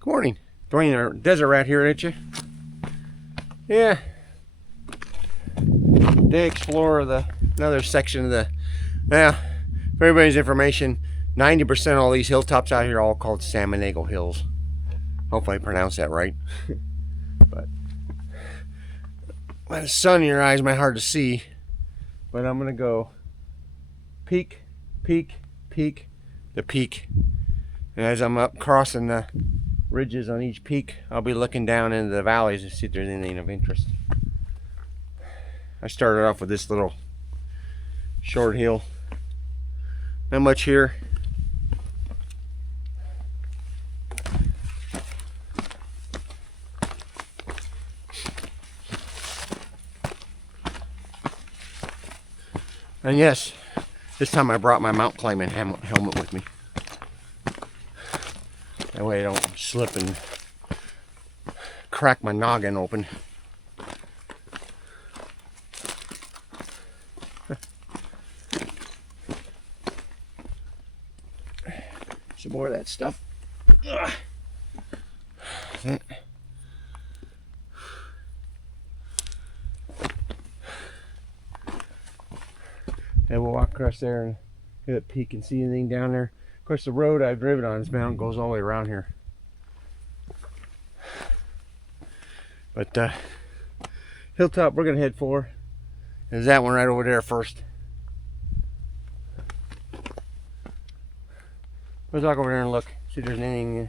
Good morning. Throwing a desert rat here at you. Yeah. Day explorer of another section of the. Now, for everybody's information, 90% of all these hilltops out here are all called Saminago Hills. Hopefully I pronounced that right. But by the sun in your eyes, might hard to see. But I'm gonna go peak, peak, peak, the peak. And as I'm up crossing the ridges on each peak, I'll be looking down into the valleys to see if there's anything of interest. I started off with this little short hill. Not much here. And yes, this time I brought my mountain climbing helmet with me. That way I don't slip and crack my noggin open. Some more of that stuff. And we'll walk across there and hit a peak and see anything down there. Of course, the road I've driven on this mountain goes all the way around here. But Hilltop we're gonna head for is that one right over there first. Let's walk over there and look, see if there's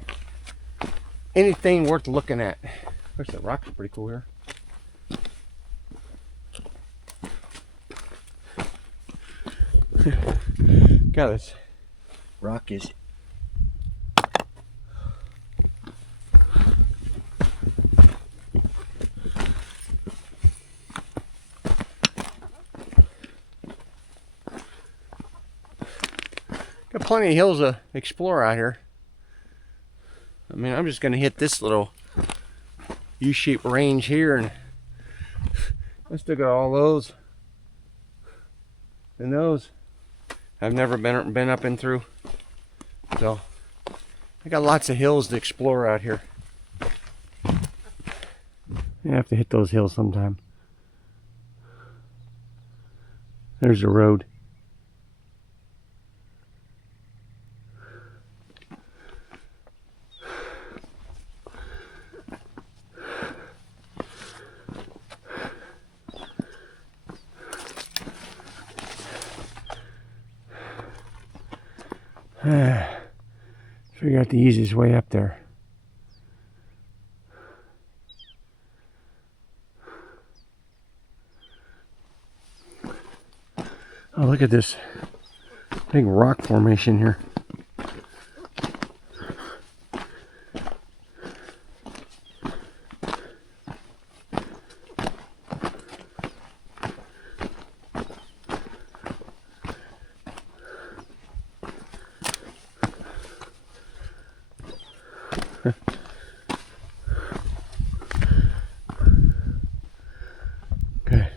anything worth looking at. Of course, the rocks are pretty cool here. God, this rock is got plenty of hills to explore out here. I mean, I'm just gonna hit this little U-shaped range here, and I still got all those and those I've never been up and through. So I got lots of hills to explore out here. I have to hit those hills sometime. There's the road. Figure out the easiest way up there. Oh, look at this big rock formation here. Okay.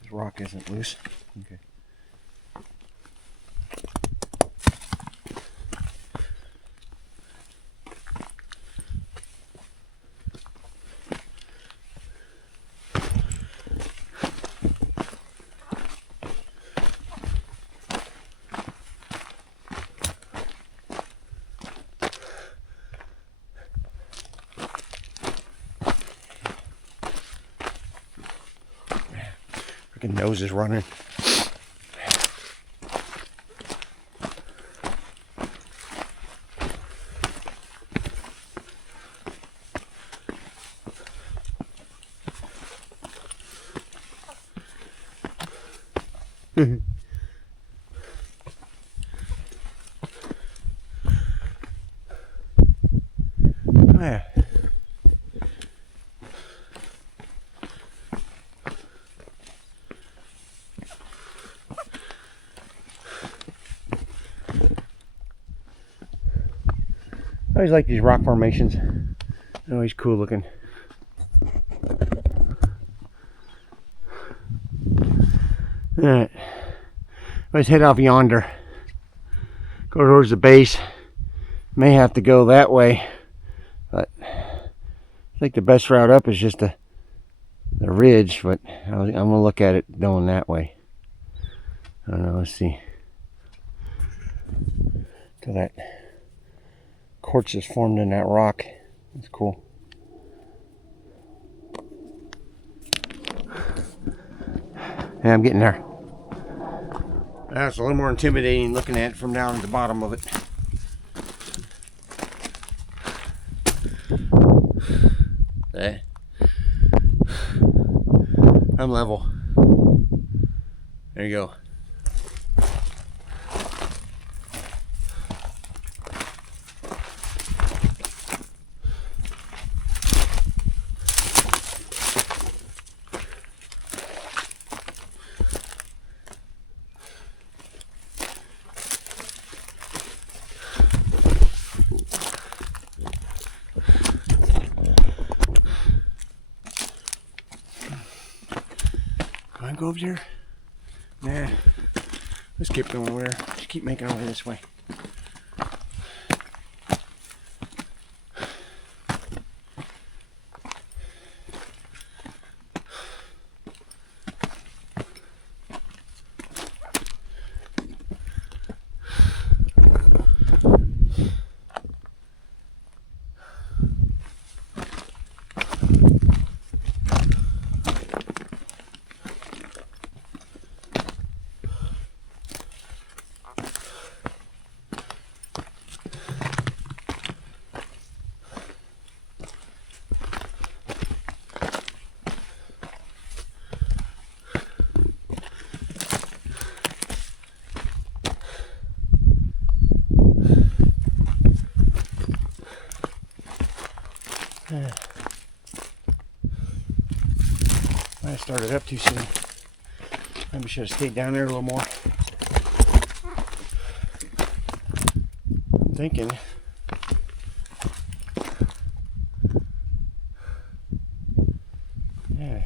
This rock isn't loose. Okay. Freaking nose is running. Yeah. I always like these rock formations. They're always cool looking. Alright. Let's head off yonder. Go towards the base. May have to go that way. But I think the best route up is just the ridge, but I'm going to look at it going that way. I don't know, let's see. So that quartz is formed in that rock. That's cool. Yeah, I'm getting there. That's a little more intimidating looking at it from down at the bottom of it. There. I'm level. There you go. Can I go over there? Nah. Let's keep going over there. Just keep making over this way. I started up too soon. Maybe should have stayed down there a little more. I'm thinking. Yeah.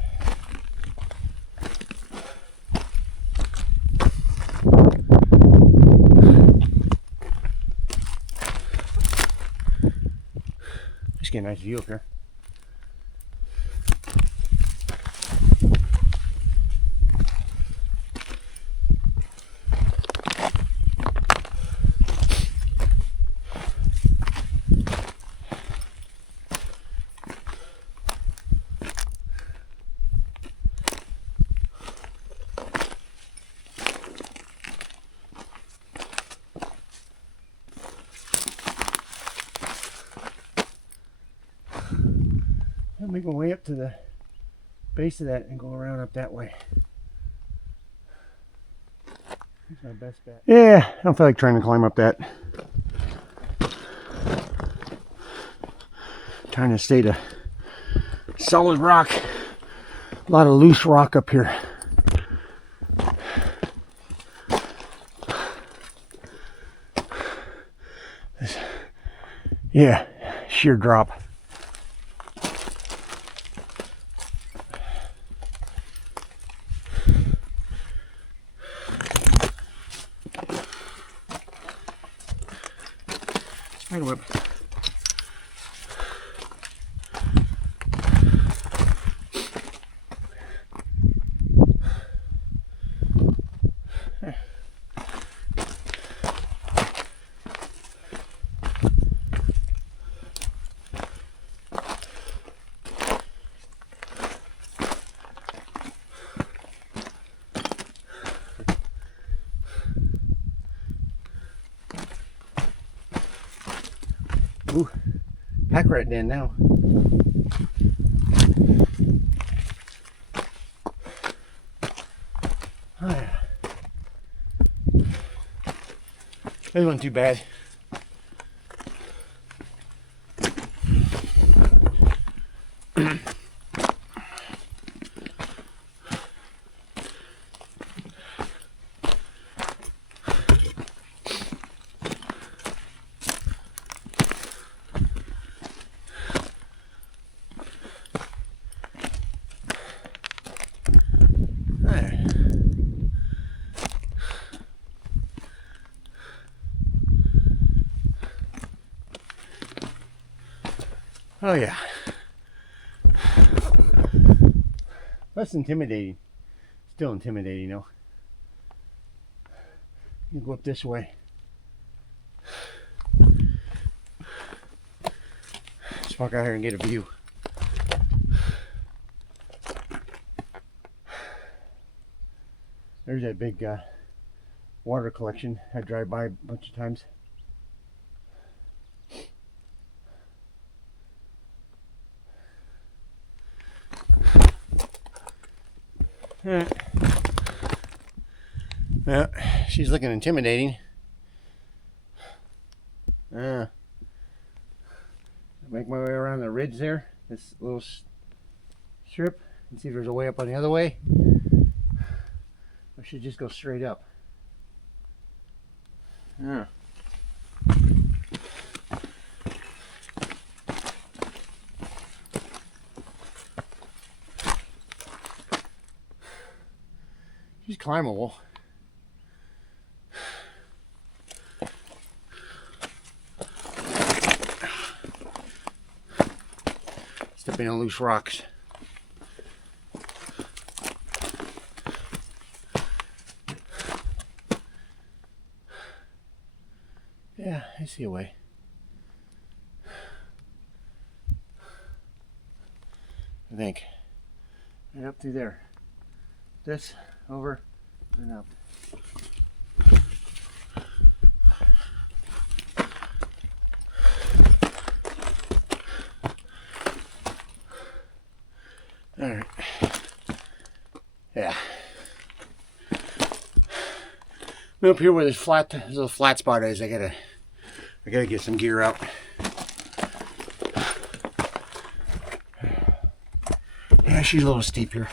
Just get a nice view up here. I'll make my way up to the base of that and go around up that way. That's my best bet. Yeah, I don't feel like trying to climb up that. Trying to stay to solid rock. A lot of loose rock up here. Yeah, sheer drop. Spider web. Ooh, pack rat den now. Oh yeah. This wasn't too bad. Oh yeah. Less intimidating. Still intimidating though. You go up this way. Just walk out here and get a view. There's that big water collection I drive by a bunch of times. Yeah, she's looking intimidating. Make my way around the ridge there, this little strip, and see if there's a way up on the other way. I should just go straight up. Yeah. She's climbable. Stepping on loose rocks. Yeah, I see a way. I think. Right up through there. This, over, and up. Alright. Yeah. I'm up here where this little flat spot is. I gotta get some gear out. Yeah, she's a little steep here.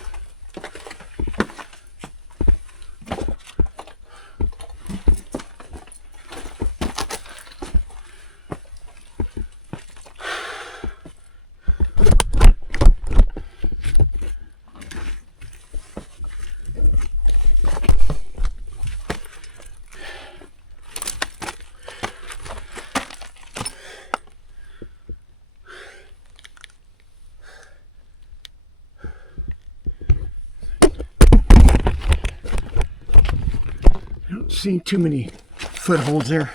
See too many footholds there,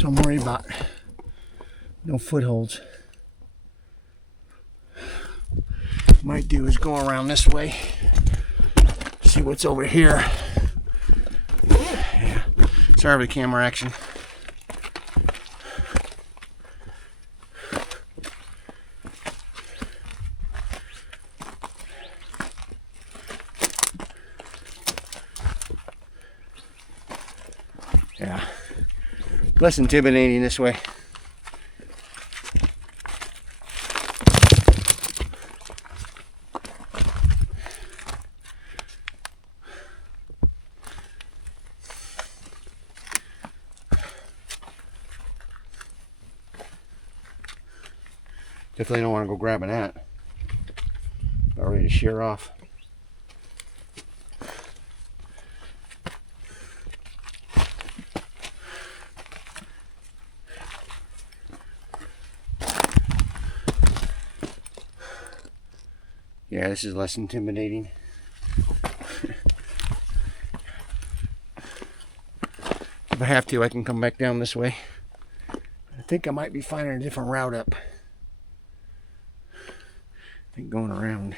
so I'm worried about no footholds. Might do is go around this way, see what's over here. Yeah. Sorry for the camera action. Yeah, less intimidating this way. Definitely don't want to go grabbing that. About ready to shear off. Yeah, this is less intimidating. If I have to, I can come back down this way. I think I might be finding a different route up. I think going around.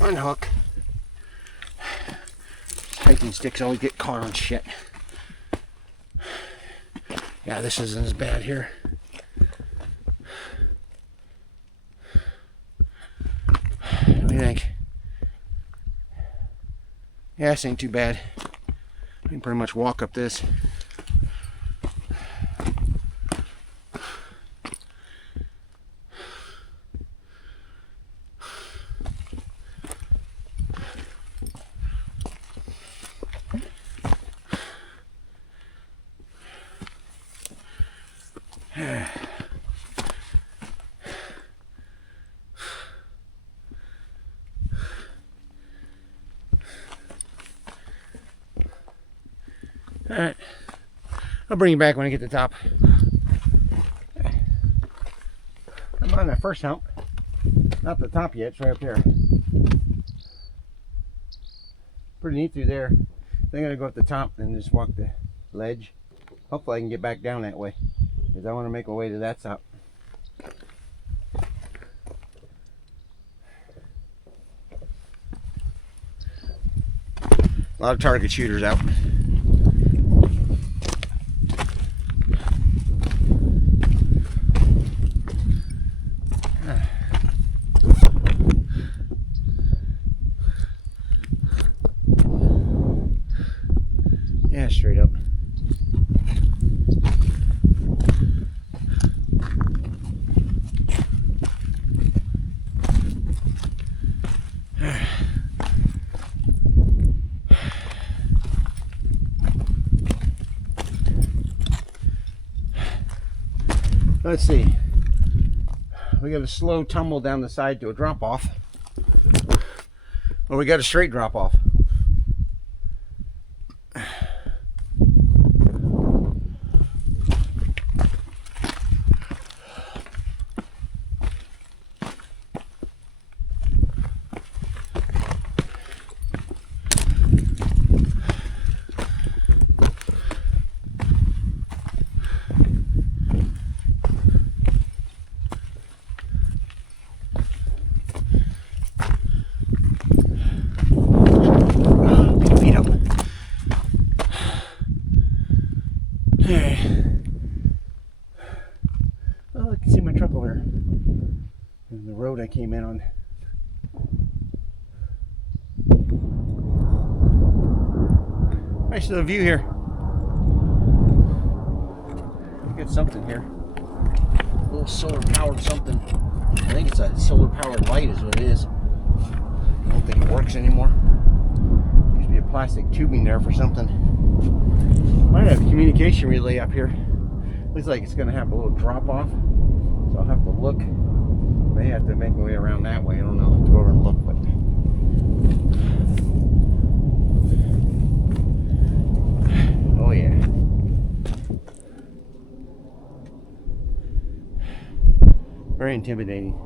Unhook. Hiking sticks always get caught on shit. Yeah, this isn't as bad here. What do you think? Yeah, this ain't too bad. You can pretty much walk up this. Alright. I'll bring you back when I get to the top. I'm on that first hump. Not the top yet, it's right up there. Pretty neat through there. Then I'm gonna go up the top and just walk the ledge. Hopefully I can get back down that way, because I want to make my way to that top. A lot of target shooters out. Yeah, straight up. Let's see. We got a slow tumble down the side to a drop off, or we got a straight drop off. Oh, I can see my truck over there. And the road I came in on. Nice little view here. Get something here. A little solar powered something. I think it's a solar powered light is what it is. I don't think it works anymore. Used to be a plastic tubing there for something. Might have a communication relay up here. Looks like it's going to have a little drop off, so I'll have to look. May have to make my way around that way. I don't know. I'll have to go over and look, but oh yeah. Very intimidating.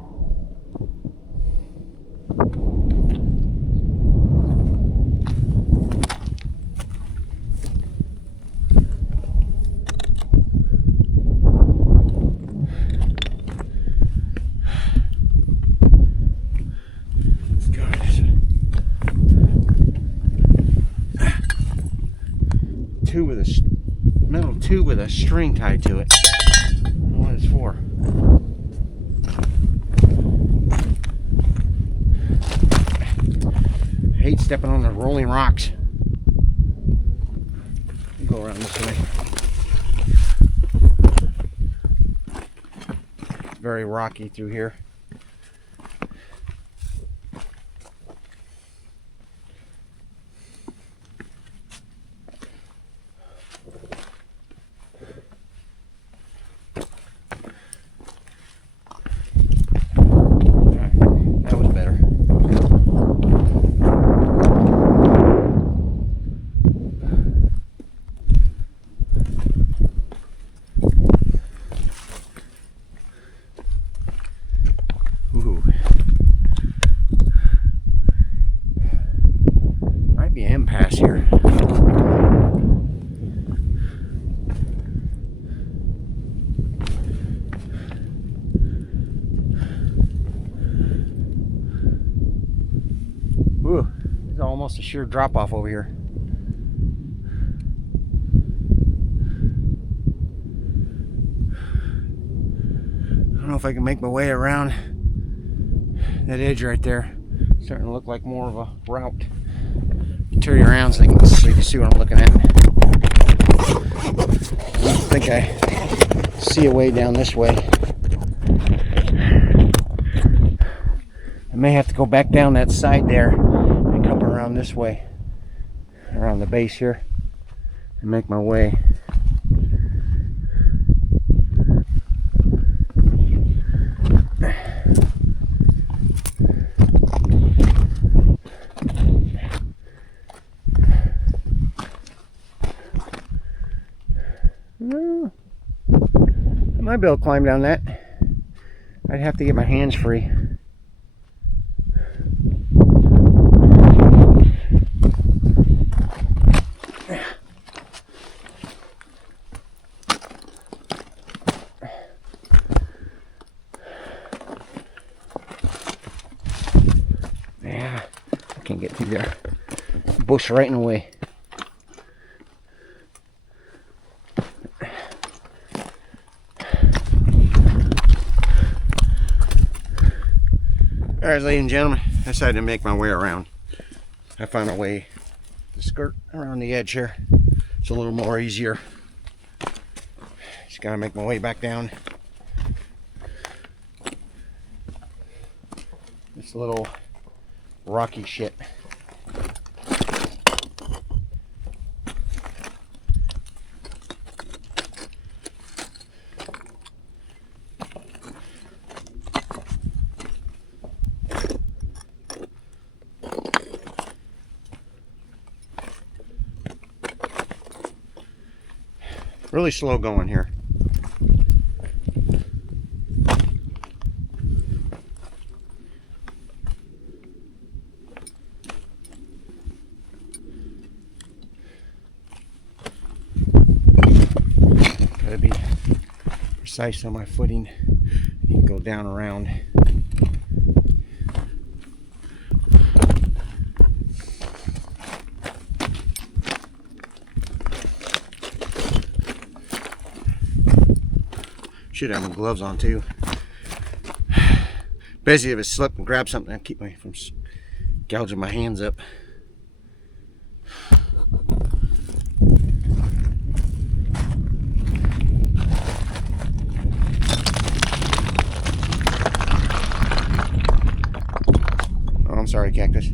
With a metal tube with a string tied to it. I don't know what it's for. I hate stepping on the rolling rocks. I'll go around this way. Very rocky through here. Impasse here. Ooh, it's almost a sheer drop off over here. I don't know if I can make my way around that edge right there. It's starting to look like more of a route. Turn you around so you can see what I'm looking at. I think I see a way down this way. I may have to go back down that side there and come around this way, around the base here, and make my way. might be able to climb down that. I'd have to get my hands free. Yeah, I can't get through there. Bush right in the way. Alright, ladies and gentlemen, I decided to make my way around. I found a way to skirt around the edge here. It's a little more easier. Just gotta make my way back down this little rocky shit. Really slow going here. Gotta be precise on my footing. I need to go down around. Should have my gloves on too. Basically, if I slip and grab something, I'll keep from gouging my hands up. Oh, I'm sorry, cactus.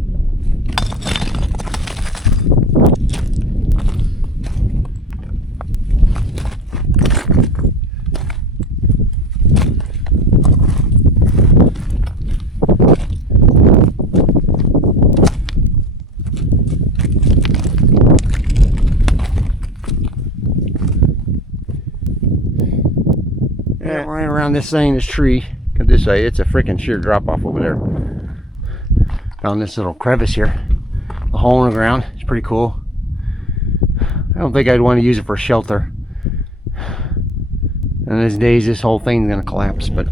Yeah, right around this thing, this tree. Come this way, it's a freaking sheer drop off over there. Found this little crevice here, a hole in the ground. It's pretty cool. I don't think I'd want to use it for shelter. And these days, this whole thing's gonna collapse. But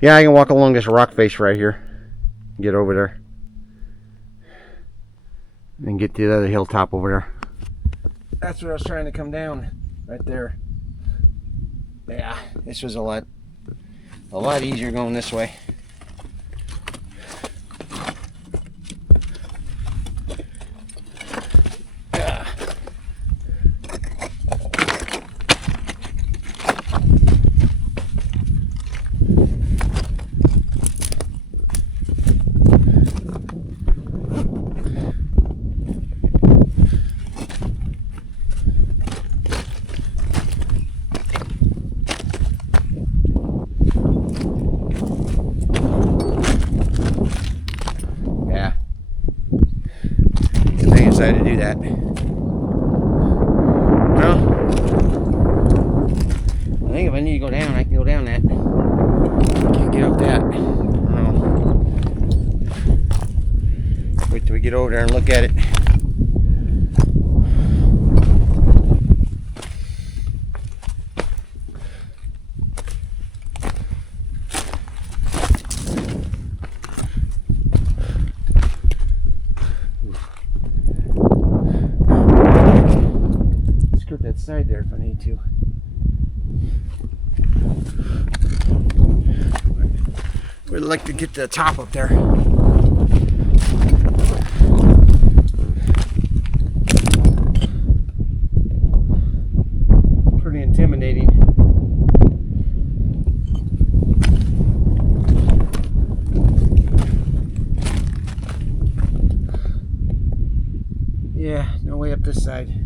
yeah, I can walk along this rock face right here, get over there, and get to the other hilltop over there. That's where I was trying to come down, right there. Yeah, this was a lot easier going this way. Decided to do that. Well, I think if I need to go down, I can go down that. Can't get up that. Wait till we get over there and look at it. Side there if I need to. We'd like to get to the top up there. Pretty intimidating. Yeah, no way up this side.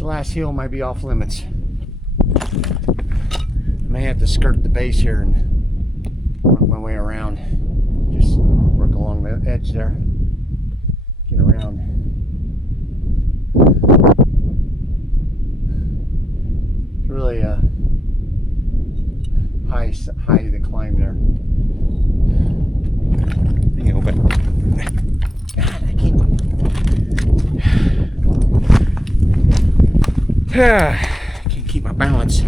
Last hill might be off limits. may have to skirt the base here and work my way around. Just work along the edge there. Get around. It's really high to climb there. You know, but God, I can't keep my balance.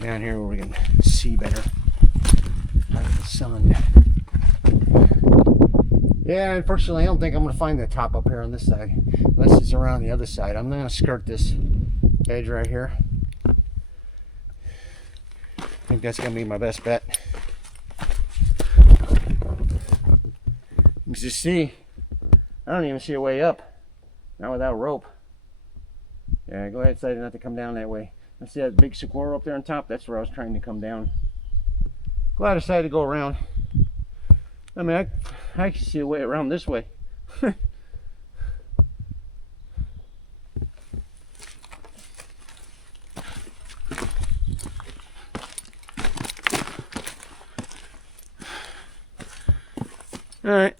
Down here where we can see better out of the sun. Yeah, unfortunately I don't think I'm going to find the top up here on this side unless it's around the other side. I'm going to skirt this edge right here. I think that's going to be my best bet. You can see, I don't even see a way up. Not without rope. Yeah, go ahead, decide not to come down that way. I see that big saguaro up there on top. That's where I was trying to come down. Glad I decided to go around. I mean, I can see a way around this way. All right.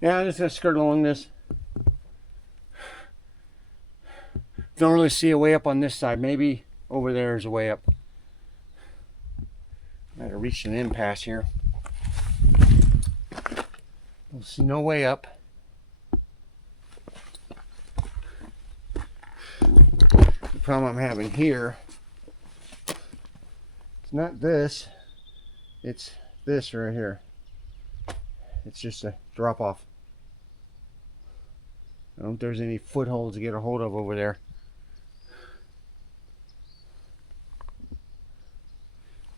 Yeah, I'm just gonna skirt along this. Don't really see a way up on this side. Maybe over there is a way up. I had to reach an impasse here. Don't see no way up. The problem I'm having here, it's not this, it's this right here. It's just a drop off. I don't think there's any footholds to get a hold of over there.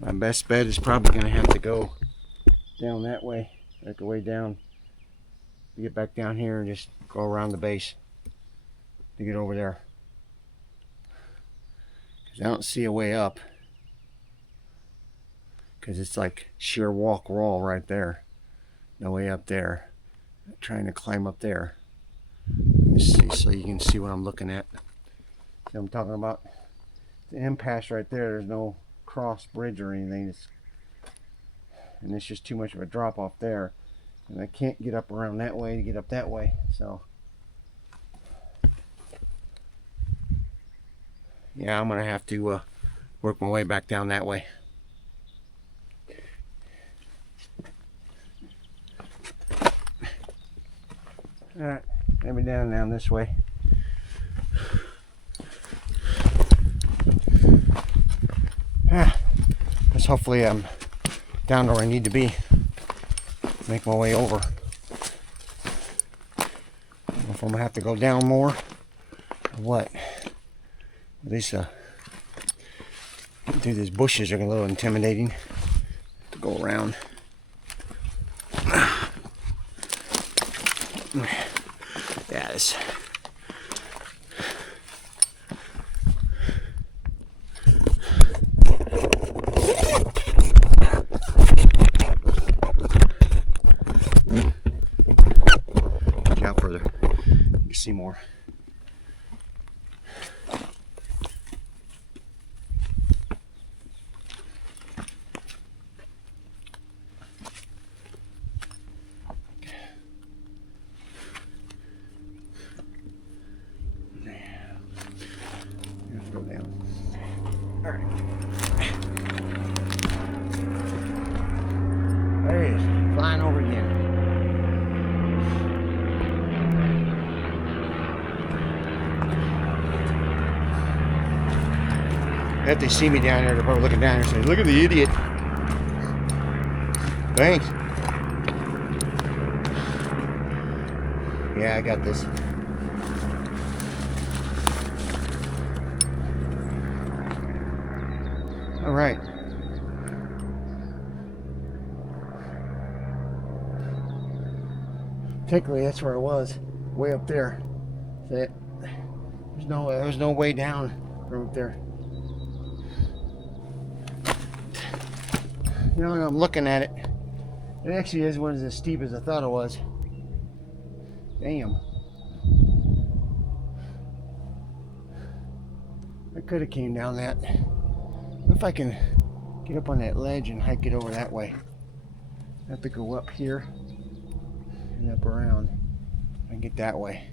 My best bet is probably going to have to go down that way, like the way down, to get back down here and just go around the base to get over there. Because I don't see a way up. Because it's like sheer walk wall right there. No way up there. I'm trying to climb up there. Let me see so you can see what I'm looking at. See what I'm talking about? The impasse right there, there's no cross bridge or anything, and it's just too much of a drop off there, and I can't get up around that way to get up that way. So yeah, I'm gonna have to work my way back down that way. All right, maybe down this way. Because hopefully I'm down to where I need to be. Make my way over. I don't know if I'm going to have to go down more or what. These these bushes are a little intimidating to go around. Yeah, this. Further, you can see more. Go down. All right. There he is, flying over again. If they see me down there, they're probably looking down here and saying, "Look at the idiot." Thanks. Yeah, I got this. All right. Technically, that's where I was, way up there. There's no way down from up there. You know, I'm looking at it. It actually wasn't as steep as I thought it was. Damn. I could have came down that. What if I can get up on that ledge and hike it over that way? I have to go up here and up around and get that way.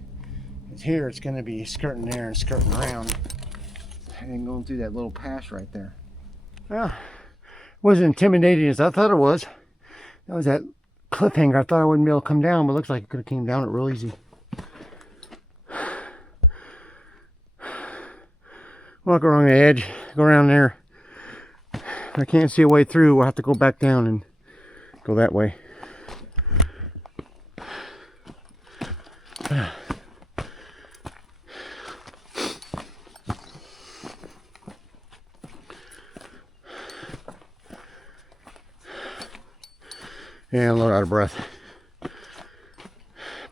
Because here it's going to be skirting there and skirting around and then going through that little pass right there. Well, it wasn't intimidating as I thought it was. That was that cliffhanger. I thought I wouldn't be able to come down, but it looks like it could have came down it real easy. Walk along the edge, go around there. If I can't see a way through, we'll have to go back down and go that way. Yeah, I'm a little out of breath.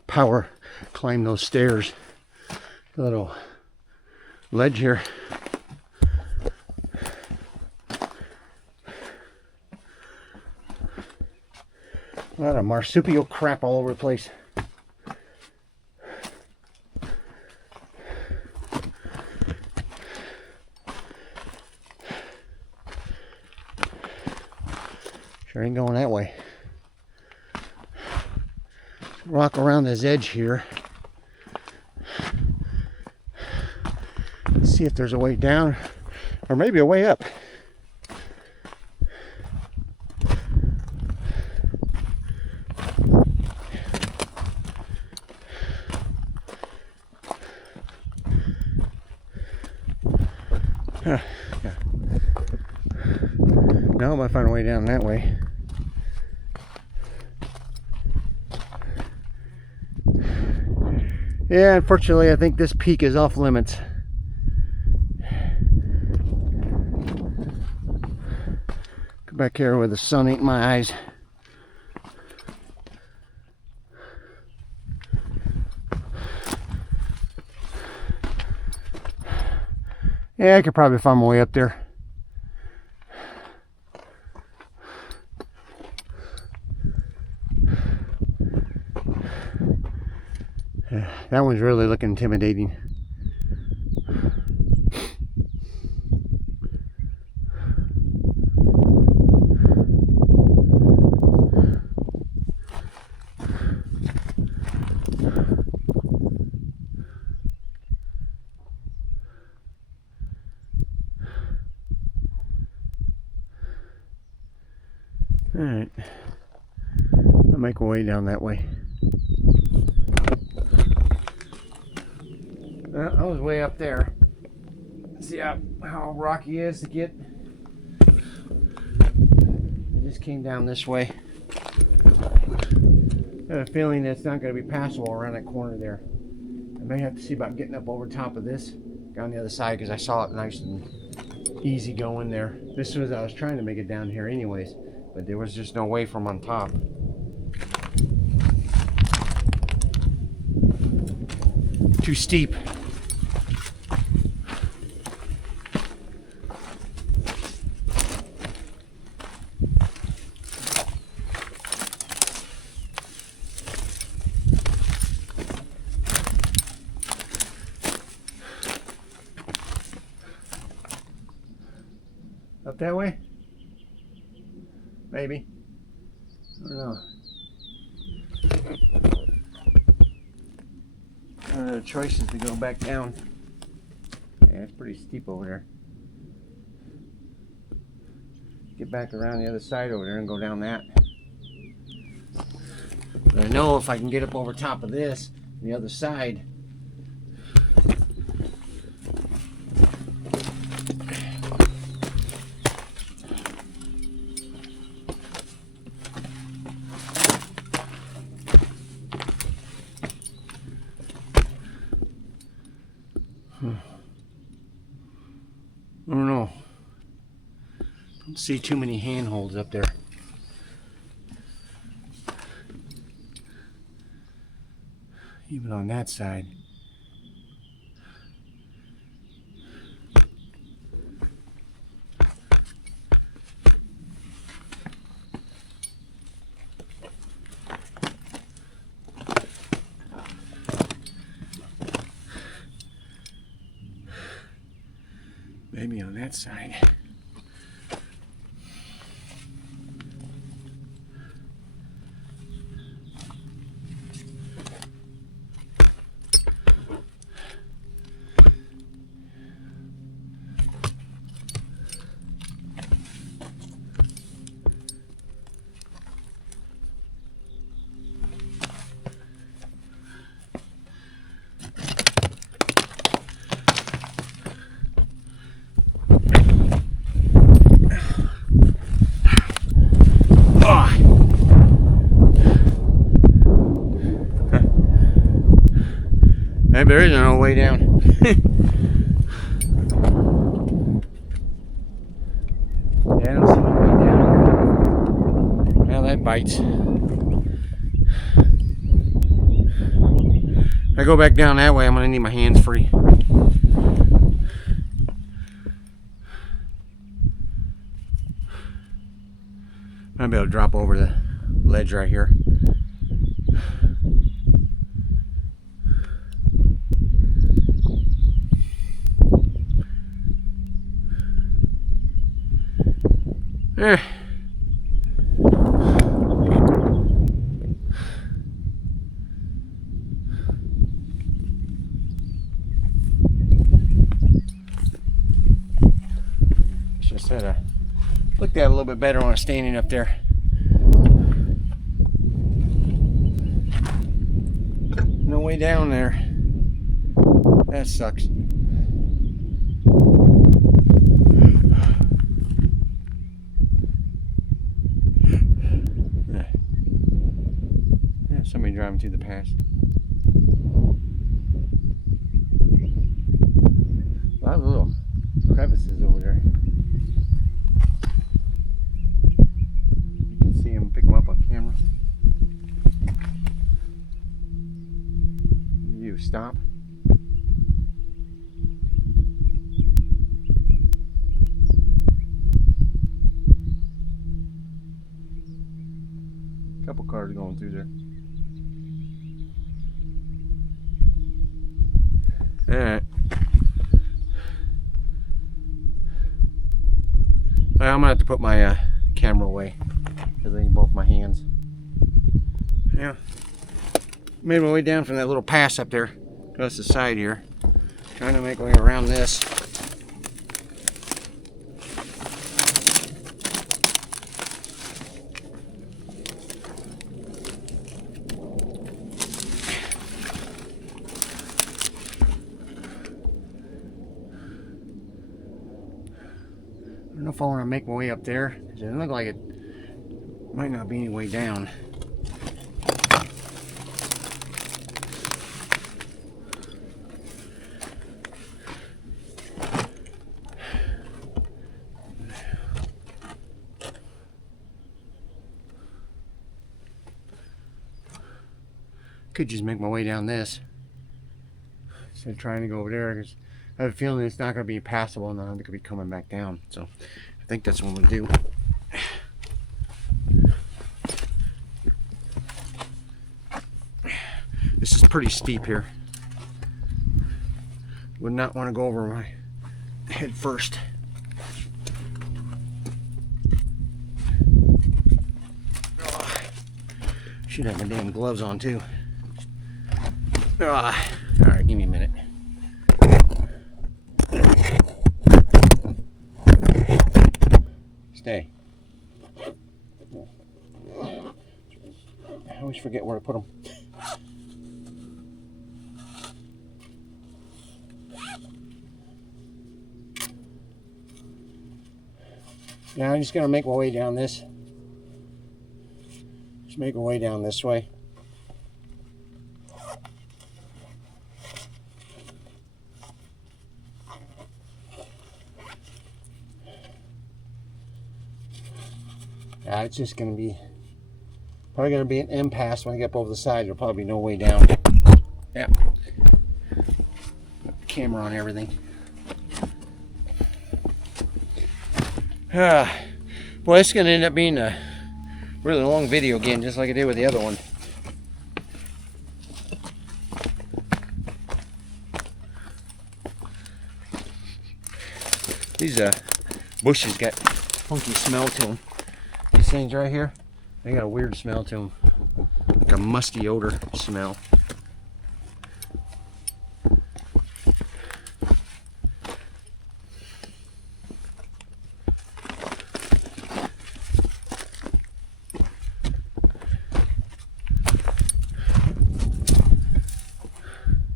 Power climb those stairs. A little ledge here. A lot of marsupial crap all over the place. Sure ain't going that way. Walk around this edge here. See if there's a way down or maybe a way up. Yeah. No, I might find a way down that way. Yeah, unfortunately, I think this peak is off limits. Come back here where the sun ain't in my eyes. Yeah, I could probably find my way up there. That one's really looking intimidating. Alright, I'll make my way down that way. Well, I was way up there. See how rocky it is to get. I just came down this way. I have a feeling that it's not going to be passable around that corner there. I may have to see about getting up over top of this, on the other side, because I saw it nice and easy going there. This was, I was trying to make it down here anyways, but there was just no way from on top. Too steep. Up that way? Maybe. I don't know. The choice is to go back down. Yeah, it's pretty steep over there. Get back around the other side over there and go down that. But I know if I can get up over top of this, on the other side, I don't know. Don't see too many handholds up there. Even on that side. Maybe on that side. Maybe there is no way down. Yeah, I don't see no way down. Well, that bites. If I go back down that way, I'm going to need my hands free. I'll be able to drop over the ledge right here. Eh. Just had to look at it a little bit better when I was standing up there. No way down there. That sucks. Somebody driving through the pass. A lot of little crevices over there. You can see them, pick them up on camera. You stop. A couple cars going through there. Alright. I'm gonna have to put my camera away because I need both my hands. Yeah. Made my way down from that little pass up there across the side here. Trying to make my way around this. I don't know if I want to make my way up there. It doesn't look like it might not be any way down. Could just make my way down this instead of trying to go over there, because I have a feeling it's not going to be passable and I'm going to be coming back down. So I think that's what I'm going to do. This is pretty steep here. Would not want to go over my head first. Should have my damn gloves on too. Alright, give me a minute. Stay. I always forget where to put them. Now I'm just going to make my way down this. Just make my way down this way. It's just going to be probably going to be an impasse when I get up over the side. There'll probably be no way down. Yeah. Got the camera on everything. Well, it's going to end up being a really long video again, just like I did with the other one. These bushes got funky smell to them. These things right here, they got a weird smell to them, like a musky odor smell.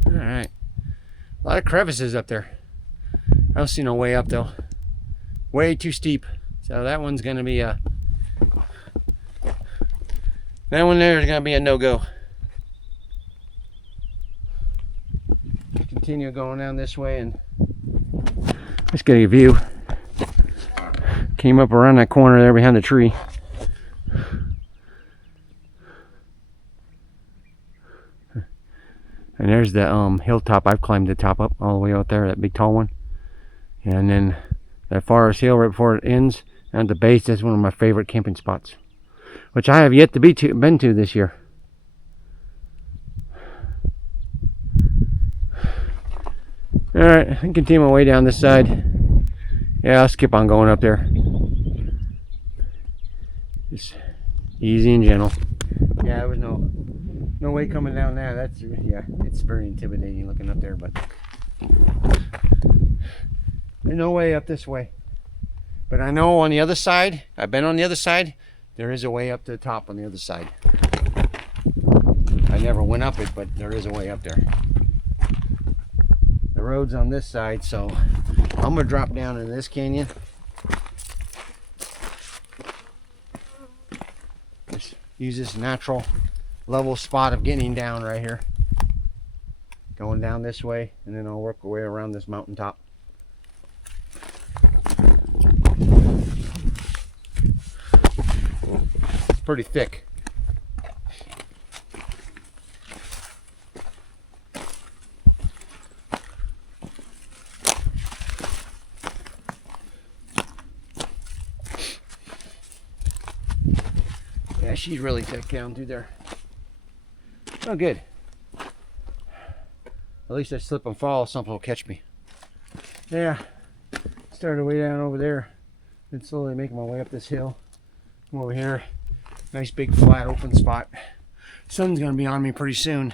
All right, a lot of crevices up there. I don't see no way up though. Way too steep. So that one's gonna be a, that one there is gonna be a no-go. Continue going down this way and let's get a view. Came up around that corner there behind the tree. And there's the hilltop. I've climbed the top up all the way out there, that big tall one. And then that Forest Hill right before it ends, and at the base, that's one of my favorite camping spots, which I have yet to been to this year. Alright, I can continue my way down this side. Yeah, I'll skip on going up there. Just easy and gentle. Yeah, there was no way coming down there. That's, yeah, it's very intimidating looking up there, but there's no way up this way. But I know on the other side, I've been on the other side, there is a way up to the top on the other side. I never went up it, but there is a way up there. The road's on this side, so I'm gonna drop down in this canyon. Just use this natural level spot of getting down right here. Going down this way, and then I'll work our way around this mountaintop. It's pretty thick. Yeah, she's really thick down through there. Oh, good. At least I slip and fall, something will catch me. Yeah, started way down over there. Been slowly making my way up this hill. Come over here. Nice big flat open spot. Sun's gonna be on me pretty soon.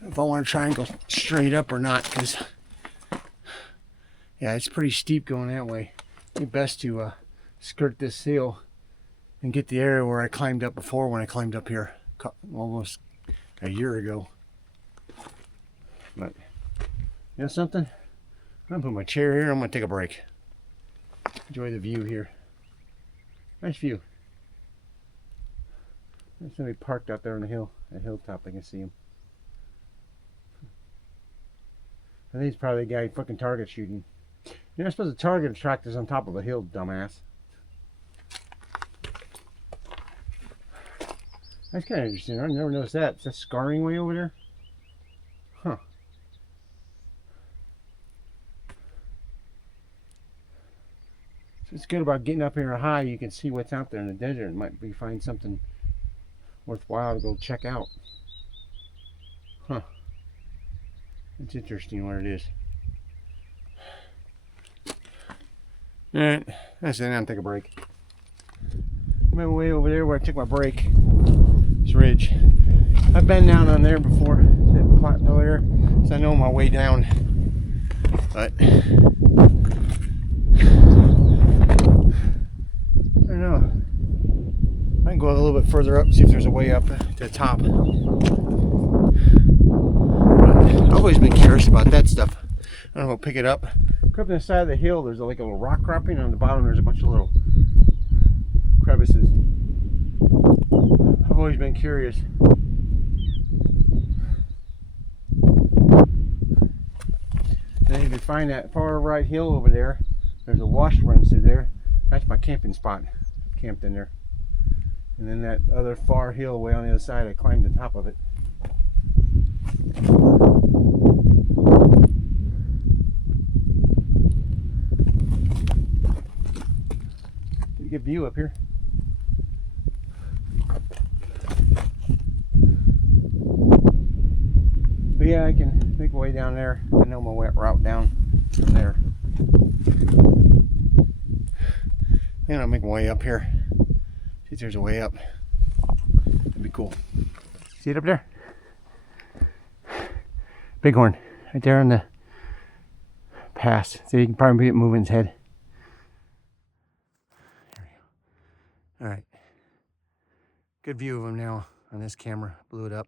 If I want to try and go straight up or not, because yeah, it's pretty steep going that way. It's best to skirt this hill and get the area where I climbed up before, when I climbed up here almost a year ago. But you know something? I'm gonna put my chair here. I'm gonna take a break. Enjoy the view here. Nice view. There's somebody parked out there on the hill, at Hilltop. I can see him. I think he's probably the guy fucking target shooting. You're not supposed to target tractors on top of a hill, dumbass. That's kind of interesting. I've never noticed that. Is that scarring way over there? Huh. So it's good about getting up here high. You can see what's out there in the desert. It might be find something worthwhile to go check out. Huh. It's interesting what it is. Alright, that's it. I'm gonna take a break. I'm on my way over there where I took my break. This ridge. I've been down on there before. That plateau there. So I know my way down. But I don't know. I can go a little bit further up, see if there's a way up to the top. But I've always been curious about that stuff. I don't know, pick it up. Up the side of the hill, there's like a little rock cropping, and on the bottom there's a bunch of little crevices. I've always been curious. Then if you find that far right hill over there, there's a wash runs through there. That's my camping spot. I've camped in there. And then that other far hill way on the other side, I climbed the top of it. Good view up here. But yeah, I can make my way down there. I know my route down from there. And I'll make my way up here. See if there's a way up. That'd be cool. See it up there? Bighorn. Right there on the pass. So you can probably be it moving its head. There we go. Alright. Good view of him now on this camera. Blew it up.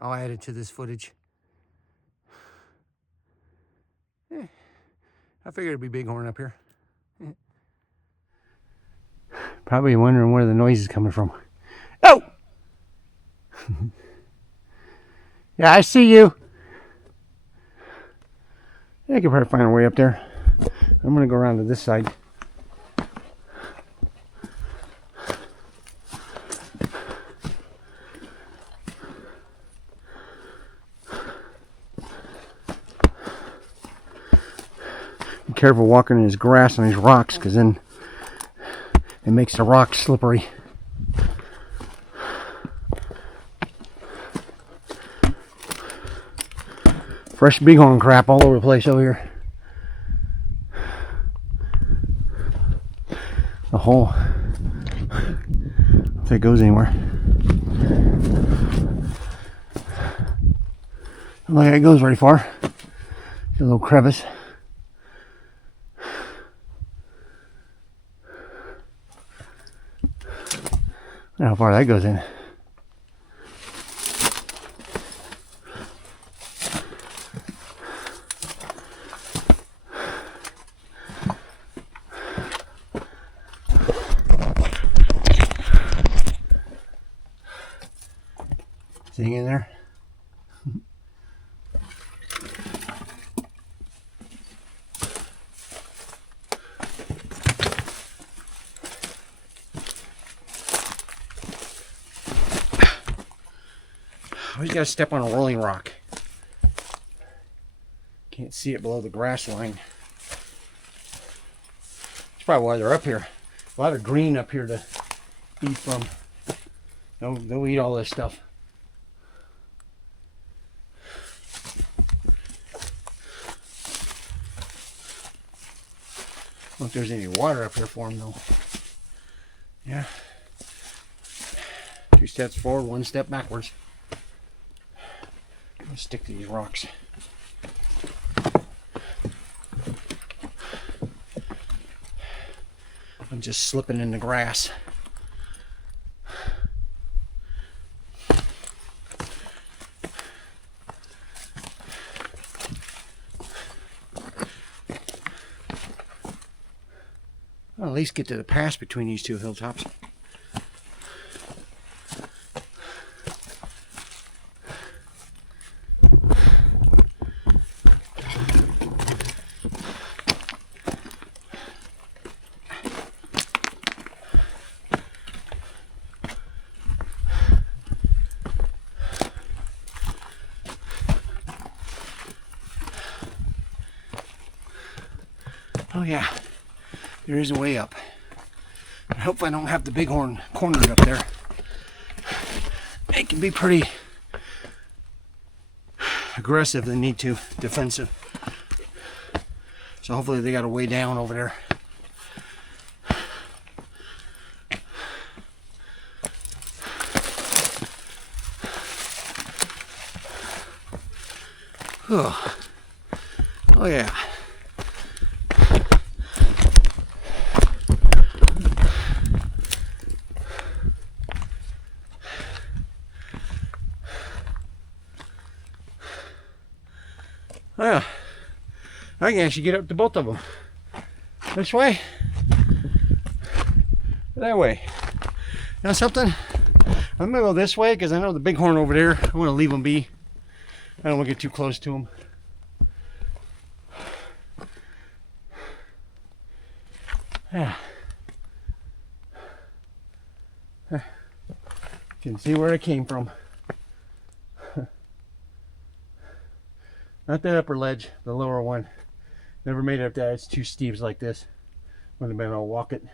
I'll add it to this footage. I figured it'd be bighorn up here. Probably wondering where the noise is coming from. Oh! Yeah, I see you. I can probably find a way up there. I'm gonna go around to this side. Be careful walking in his grass and these rocks, because then it makes the rocks slippery. Fresh bighorn crap all over the place over here. The hole. If it goes anywhere. Don't look like it goes very far. A little crevice. I don't know how far that goes in. Sitting in there. Always gotta step on a rolling rock. Can't see it below the grass line. That's probably why they're up here. A lot of green up here to eat from. They'll eat all this stuff. I don't know if there's any water up here for them though. Yeah. 2 steps forward, 1 step backwards. I'll stick to these rocks. I'm just slipping in the grass. I'll at least get to the pass between these 2 hilltops. Oh yeah, there is a way up. I hope I don't have the bighorn cornered up there. It can be pretty aggressive, they need to, defensive. So hopefully they got a way down over there. Oh yeah. Yeah, I can actually get up to both of them. This way, that way. Now something, I'm gonna go this way because I know the bighorn over there. I want to leave him be. I don't want to get too close to him. Yeah. You can see where it came from. Not the upper ledge, the lower one. Never made it up there. It's too steep like this. Wouldn't have been able to walk it.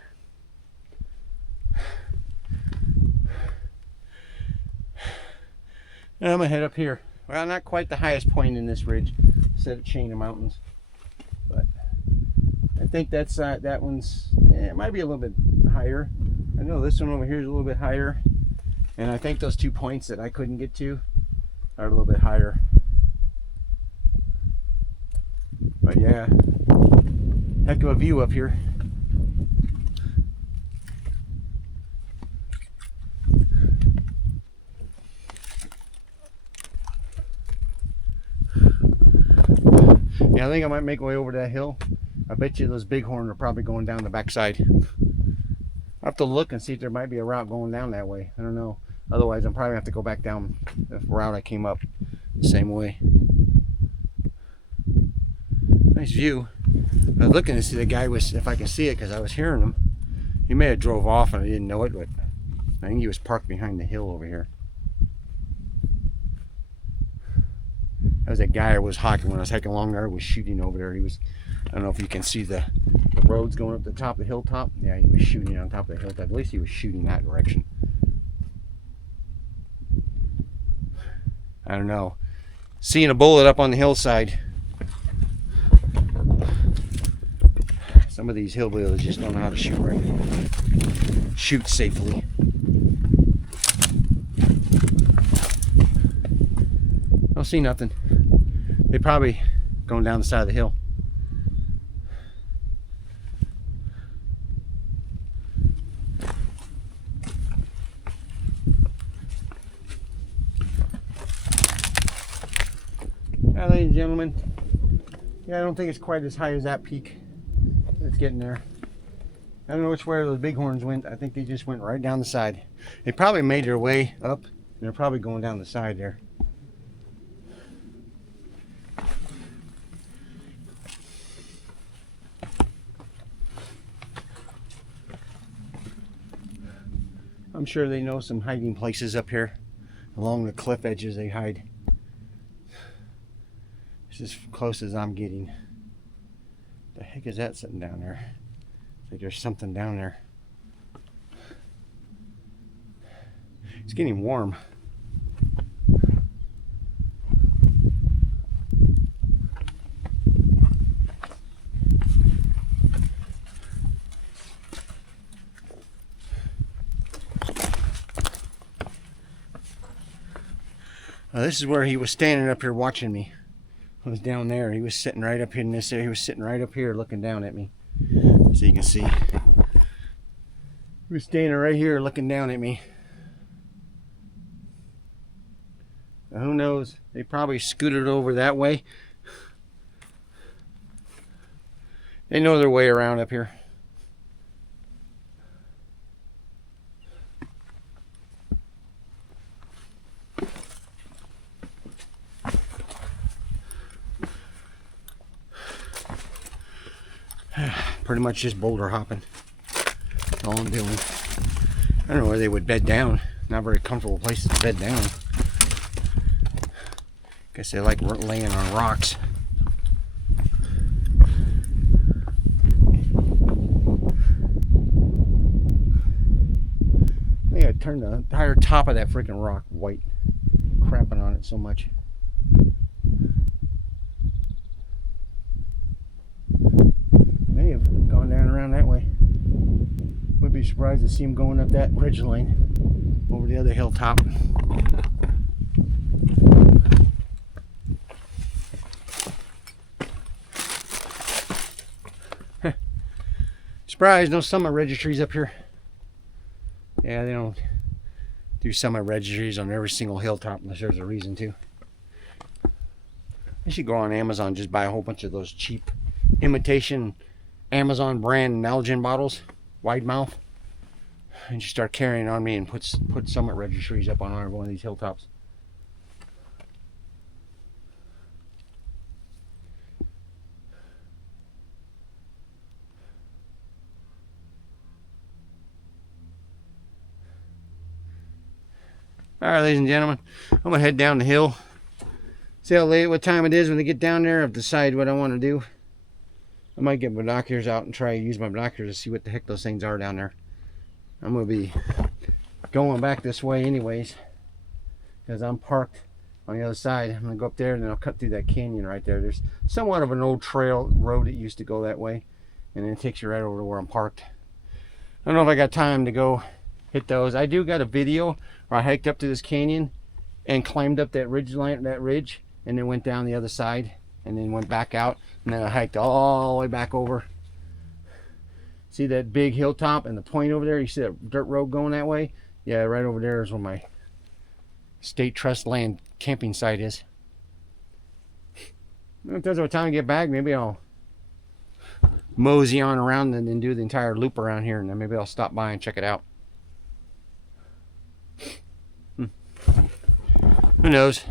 And I'm gonna head up here. Well, not quite the highest point in this ridge, set of chain of mountains, but I think that's that one's. It might be a little bit higher. I know this one over here is a little bit higher, and I think those 2 points that I couldn't get to are a little bit higher. But yeah, heck of a view up here. Yeah, I think I might make my way over that hill. I bet you those bighorn are probably going down the backside. I'll have to look and see if there might be a route going down that way. I don't know. Otherwise, I'm probably going to have to go back down the route I came up the same way. Nice view. I was looking to see the guy was, if I can see it, because I was hearing him. He may have drove off and I didn't know it, but I think he was parked behind the hill over here. That was a guy I was hiking when I was hiking along there. Was shooting over there. He was, I don't know if you can see the roads going up the top of the hilltop. Yeah, he was shooting on top of the hilltop. At least he was shooting that direction. I don't know. Seeing a bullet up on the hillside. Some of these hillbillies just don't know how to shoot right. Shoot safely. Don't see nothing. They probably going down the side of the hill. Now, ladies and gentlemen, yeah, I don't think it's quite as high as that peak. It's getting there. I don't know which way those bighorns went. I think they just went right down the side. They probably made their way up, and they're probably going down the side there. I'm sure they know some hiding places up here. Along the cliff edges they hide. It's as close as I'm getting. The heck is that sitting down there? It's like there's something down there. It's getting warm. This is where he was standing up here watching me. I was down there. He was sitting right up in this area. He was sitting right up here looking down at me. So you can see. He was standing right here looking down at me. Now, who knows? They probably scooted over that way. They know their way around up here. Pretty much just boulder hopping. That's all I'm doing. I don't know where they would bed down. Not very comfortable places to bed down. Guess they like laying on rocks. I think I turned the entire top of that freaking rock white. Crapping on it so much. May have gone down around that way. Would be surprised to see him going up that ridge line over the other hilltop. Surprised no summit registries up here. Yeah, they don't do summit registries on every single hilltop unless there's a reason to. I should go on Amazon, just buy a whole bunch of those cheap imitation Amazon brand Nalgene bottles, wide mouth, and just start carrying on me and put summit registries up on one of these hilltops. All right, ladies and gentlemen, I'm gonna head down the hill. See how late, what time it is when I get down there. I'll decide what I want to do. I might get my binoculars out and try to use my binoculars to see what the heck those things are down there. I'm going to be going back this way anyways, because I'm parked on the other side. I'm gonna go up there and then I'll cut through that canyon right there. There's somewhat of an old trail road that used to go that way, and then it takes you right over to where I'm parked. I don't know if I got time to go hit those. I do got a video where I hiked up to this canyon and climbed up that ridge line, and then went down the other side and then went back out, and then I hiked all the way back over. See that big hilltop and the point over there? You see that dirt road going that way? Yeah, right over there is where my state trust land camping site is. If it doesn't have time to get back, maybe I'll mosey on around and then do the entire loop around here, and then maybe I'll stop by and check it out. Who knows?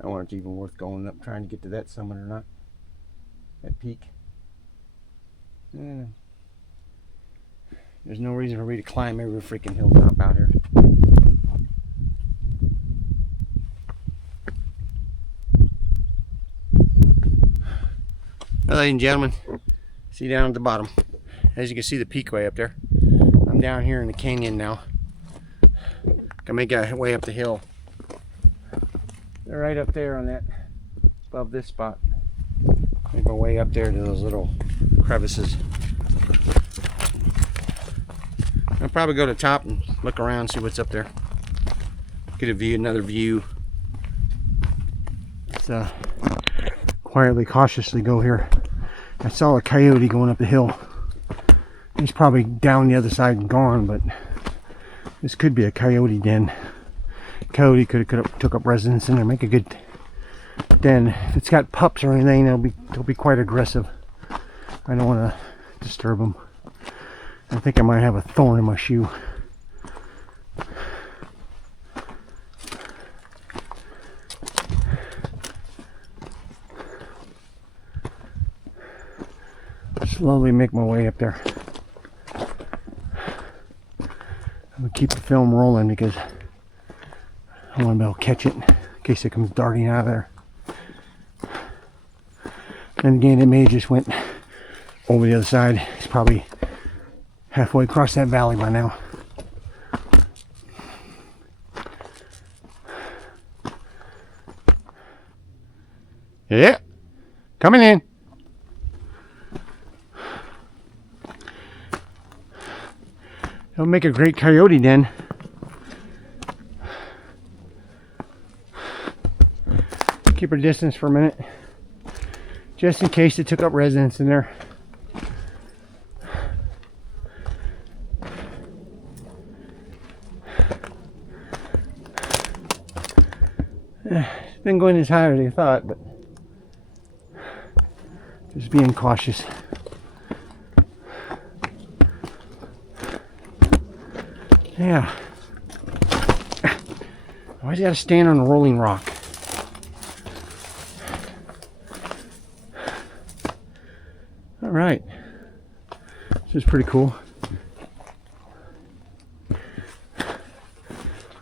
I wonder if it's even worth going up trying to get to that summit or not. That peak. There's no reason for me to climb every freaking hilltop out here. Well, ladies and gentlemen, see down at the bottom. As you can see, the peak way up there. I'm down here in the canyon now. Can make my way up the hill. They're right up there on that, above this spot. Make my way up there to those little crevices. I'll probably go to the top and look around, see what's up there. Get a view, another view. Let's quietly, cautiously go here. I saw a coyote going up the hill. He's probably down the other side and gone, but this could be a coyote den. Coyote could have took up residence in there. Make a good den. If it's got pups or anything, they'll be quite aggressive. I don't want to disturb them. I think I might have a thorn in my shoe. Slowly make my way up there. I'm gonna keep the film rolling because I want to be able to catch it in case it comes darting out of there. And again, it may have just went over the other side. It's probably halfway across that valley by now. Yeah, coming in. It'll make a great coyote den. Keep her distance for a minute, just in case it took up residence in there. It's been going as high as I thought, but just being cautious. Yeah. Why's you gotta stand on a rolling rock? All right. This is pretty cool.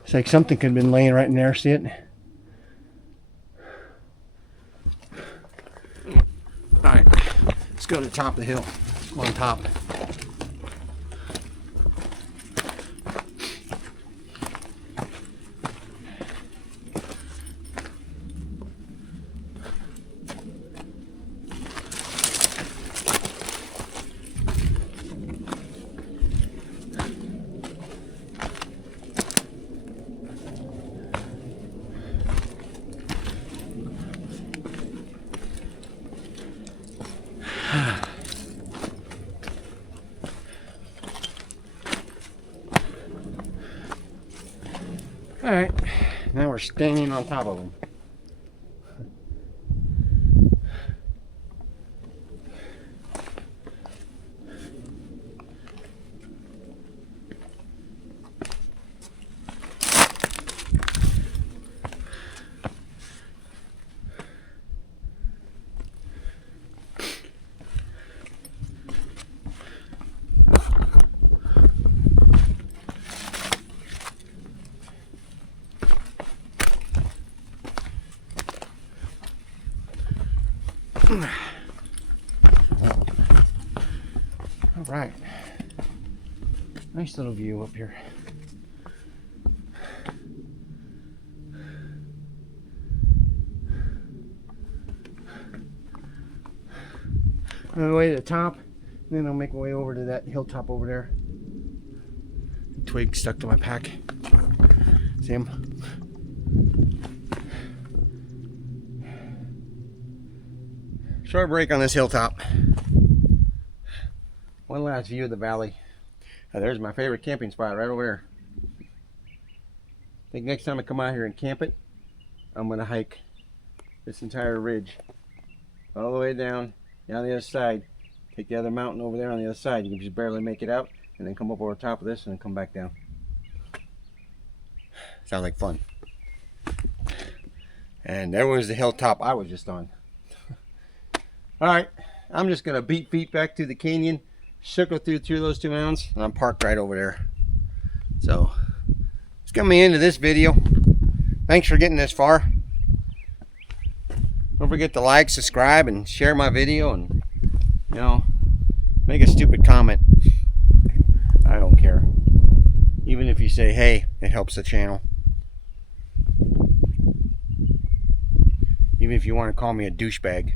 It's like something could have been laying right in there. See it? All right. Let's go to the top of the hill. On top. All right, now we're standing on top of them. All right. Nice little view up here. On the way to the top, then I'll make my way over to that hilltop over there. Twig stuck to my pack. See him? Short break on this hilltop. One last view of the valley. There's my favorite camping spot right over there. I think next time I come out here and camp it, I'm going to hike this entire ridge all the way down the other side. Take the other mountain over there on the other side. You can just barely make it out, and then come up over the top of this and then come back down. Sounds like fun. And there was the hilltop I was just on. Alright, I'm just going to beat feet back to the canyon, circle through those 2 mountains, and I'm parked right over there. So, it's got me into this video. Thanks for getting this far. Don't forget to like, subscribe, and share my video, and, you know, make a stupid comment. I don't care. Even if you say, hey, it helps the channel. Even if you want to call me a douchebag.